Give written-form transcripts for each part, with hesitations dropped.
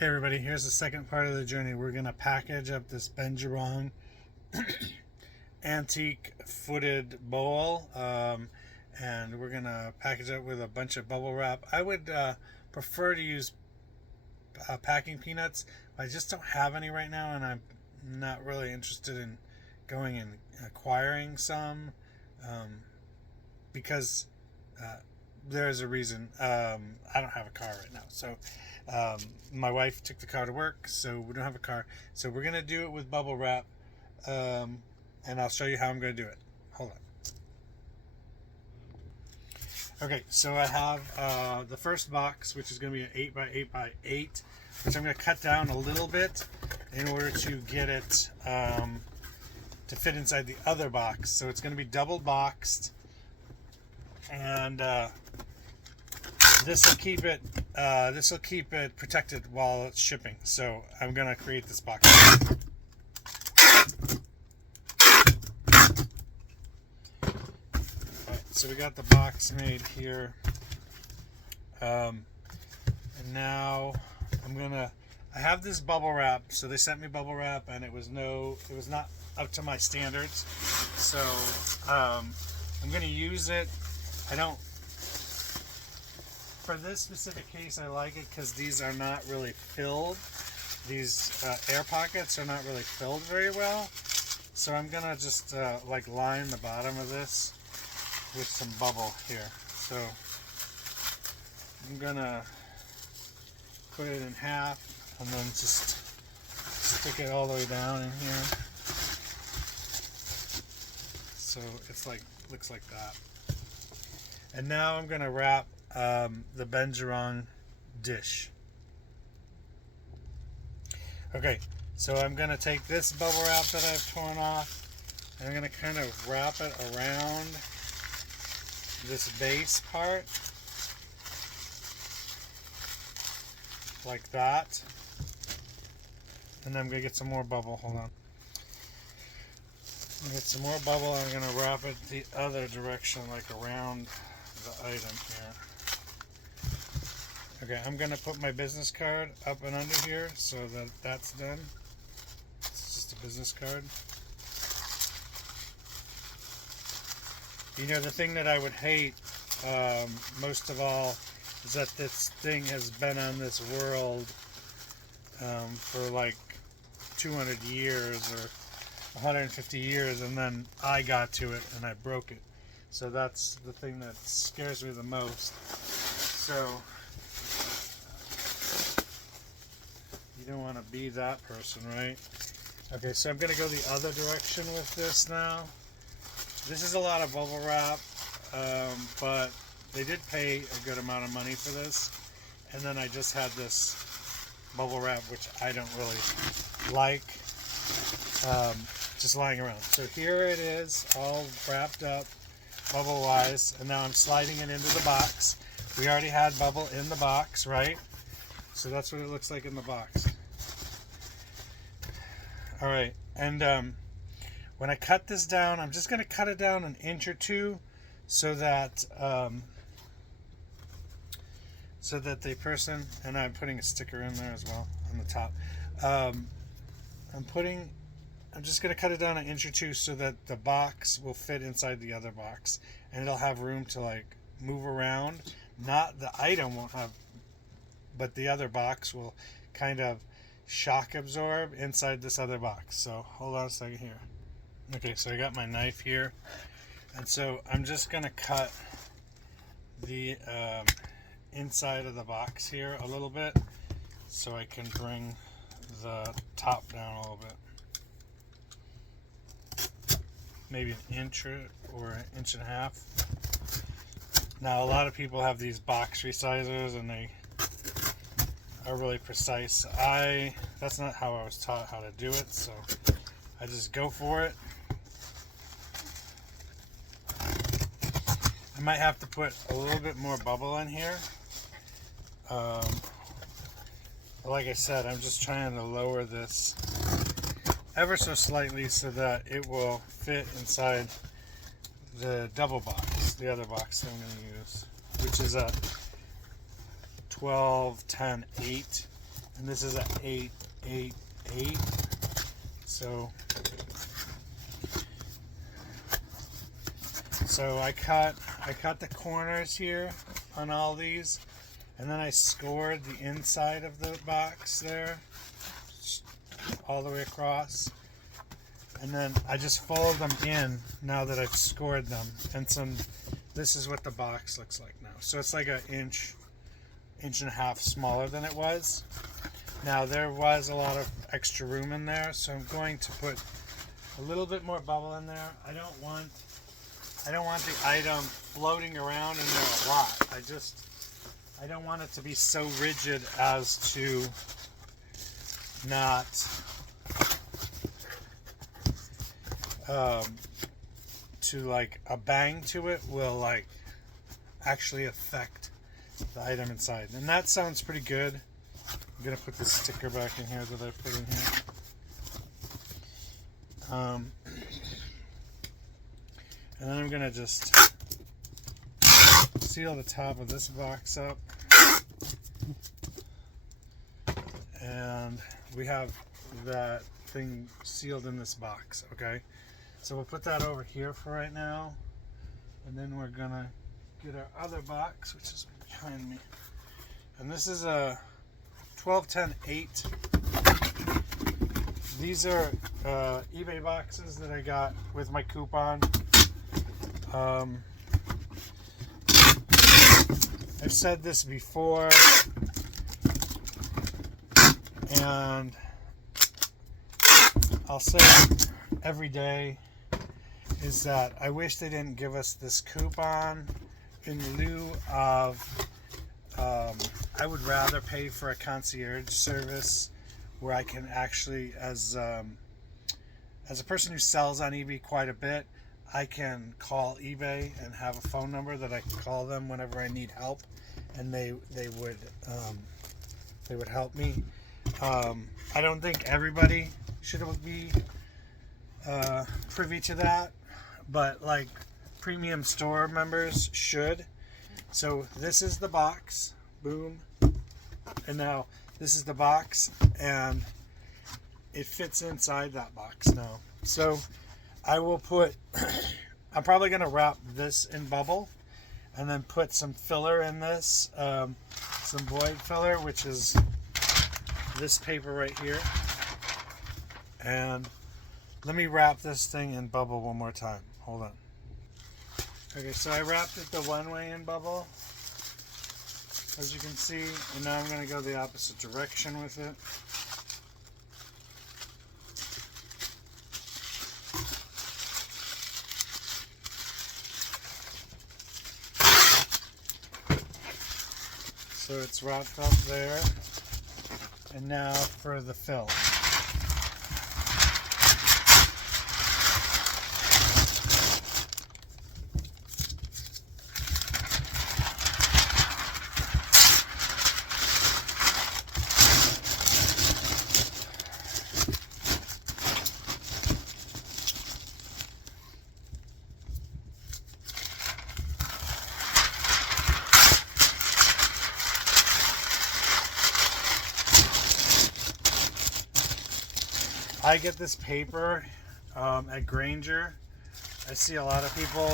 Hey everybody, here's the second part of the journey. We're going to package up this Benjerong antique footed bowl, and we're going to package it with a bunch of bubble wrap. I would prefer to use packing peanuts. I just don't have any right now, and I'm not really interested in going and acquiring some because there's a reason. I don't have a car right now, so my wife took the car to work, so we don't have a car. So we're gonna do it with bubble wrap, and I'll show you how I'm gonna do it. Hold on. Okay, so I have the first box, which is gonna be an 8 by 8 by 8, which I'm gonna cut down a little bit in order to get it to fit inside the other box. So it's gonna be double boxed, and this will keep it protected while it's shipping. So I'm gonna create this box. Alright, so we got the box made here, and now I have this bubble wrap. So they sent me bubble wrap, and it was not up to my standards. So I'm gonna use it. For this specific case, I like it because these are not really filled. These air pockets are not really filled very well. So I'm gonna just like line the bottom of this with some bubble here. So I'm gonna put it in half and then just stick it all the way down in here. So it's looks like that. And now I'm gonna wrap the Benjerong dish. Okay, so I'm going to take this bubble wrap that I've torn off, and I'm going to kind of wrap it around this base part, like that. And then I'm going to get some more bubble. Hold on. I'm going to get some more bubble, and I'm going to wrap it the other direction, like around the item here. Okay, I'm going to put my business card up and under here so that that's done. It's just a business card. You know, the thing that I would hate most of all is that this thing has been on this world for like 200 years or 150 years, and then I got to it and I broke it. So that's the thing that scares me the most. So you don't want to be that person, right? Okay, so I'm going to go the other direction with this now. This is a lot of bubble wrap, but they did pay a good amount of money for this. And then I just had this bubble wrap, which I don't really like, just lying around. So here it is, all wrapped up bubble-wise, and now I'm sliding it into the box. We already had bubble in the box, right? So that's what it looks like in the box. All right, and when I cut this down, I'm just going to cut it down an inch or two so that the person, and I'm putting a sticker in there as well on the top. I'm just going to cut it down an inch or two so that the box will fit inside the other box, and it'll have room to like move around. Not the item won't have, but the other box will kind of shock absorb inside this other box. So hold on a second here. Okay, so I got my knife here, and so I'm just going to cut the inside of the box here a little bit so I can bring the top down a little bit. Maybe an inch or an inch and a half. Now a lot of people have these box resizers and they are really precise. That's not how I was taught how to do it, so I just go for it. I might have to put a little bit more bubble in here. Like I said, I'm just trying to lower this ever so slightly so that it will fit inside the double box, the other box that I'm going to use, which is a 12, 10, 8. and this is a 888. So I cut the corners here on all these, and then I scored the inside of the box there all the way across, and then I just fold them in now that I've scored them. And this is what the box looks like now. So it's like an inch and a half smaller than it was. Now there was a lot of extra room in there, so I'm going to put a little bit more bubble in there. I don't want the item floating around in there a lot. I don't want it to be so rigid as to not to like a bang to it will like actually affect the item inside. And that sounds pretty good. I'm gonna put this sticker back in here that I put in here. And then I'm gonna just seal the top of this box up. And we have that thing sealed in this box, okay? So we'll put that over here for right now. And then we're gonna get our other box, which is behind me. And this is a 1210-8. These are eBay boxes that I got with my coupon. I've said this before, and I'll say it every day, is that I wish they didn't give us this coupon in lieu of I would rather pay for a concierge service where I can actually, as a person who sells on eBay quite a bit, I can call eBay and have a phone number that I can call them whenever I need help, and they would help me. I don't think everybody should be privy to that, but like premium store members should. So this is the box, boom, and now this is the box, and it fits inside that box now. So I will put, I'm probably going to wrap this in bubble and then put some filler in this, some void filler, which is this paper right here. And let me wrap this thing in bubble one more time. Hold on. Okay, so I wrapped it the one way in bubble, as you can see, and now I'm going to go the opposite direction with it. So it's wrapped up there, and now for the fill. I get this paper at Grainger. I see a lot of people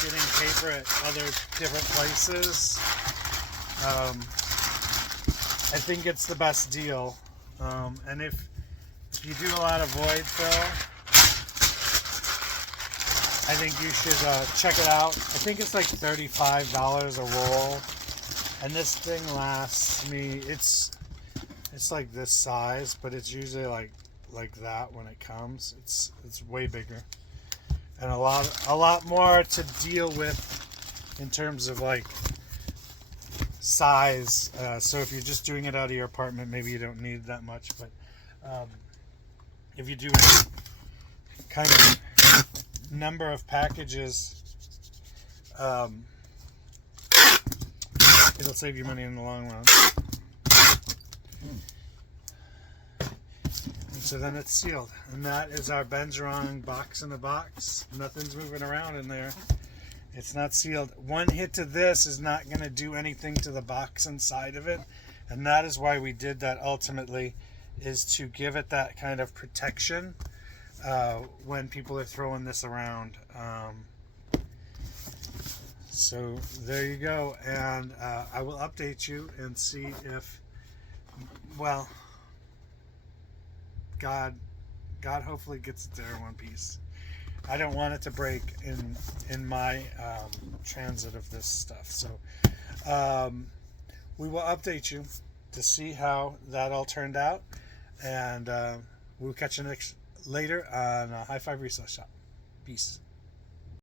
getting paper at other different places. I think it's the best deal. And if you do a lot of void fill, I think you should check it out. I think it's like $35 a roll. And this thing lasts me, it's like this size, but it's usually like that when it comes. It's way bigger and a lot more to deal with in terms of like size. So if you're just doing it out of your apartment, maybe you don't need that much. But if you do any kind of number of packages, it'll save you money in the long run. And so then it's sealed, and that is our Benzeron box in the box. Nothing's moving around in there. It's not sealed. One hit to this is not going to do anything to the box inside of it, And that is why we did that ultimately, is to give it that kind of protection when people are throwing this around. So there you go, and I will update you and see if, well, God hopefully gets it there in one piece. I don't want it to break in my transit of this stuff. So we will update you to see how that all turned out, and we'll catch you later on High Five Resale Shop. Peace.